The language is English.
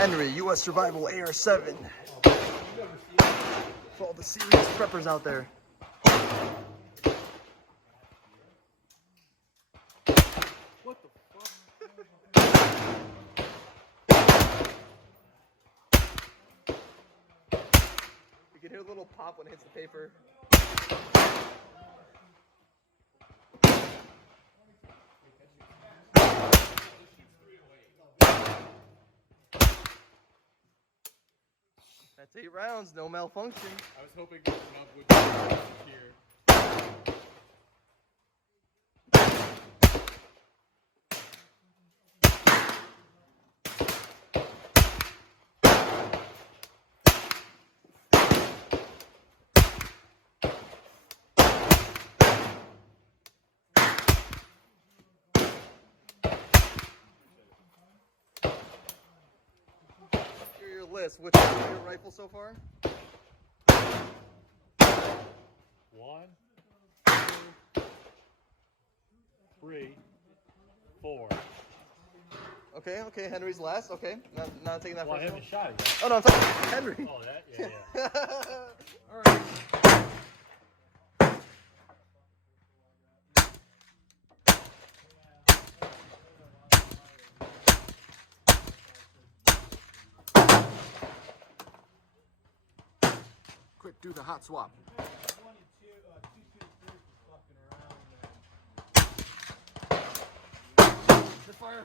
Henry, U.S. Survival AR-7. For all the serious preppers out there. What the fuck? You can hear a little pop when it hits the paper. That's 8 rounds, no malfunction. I was hoping the nub would be here. Here's your list. Which is your rifle so far? 1, 2, 3, 4. Okay, okay, Henry's last. Okay, not taking that Well, I first haven't one. shot it yet. Oh no, I'm talking Henry. Oh, that? Yeah. All right. Quick, do the hot swap. The fire.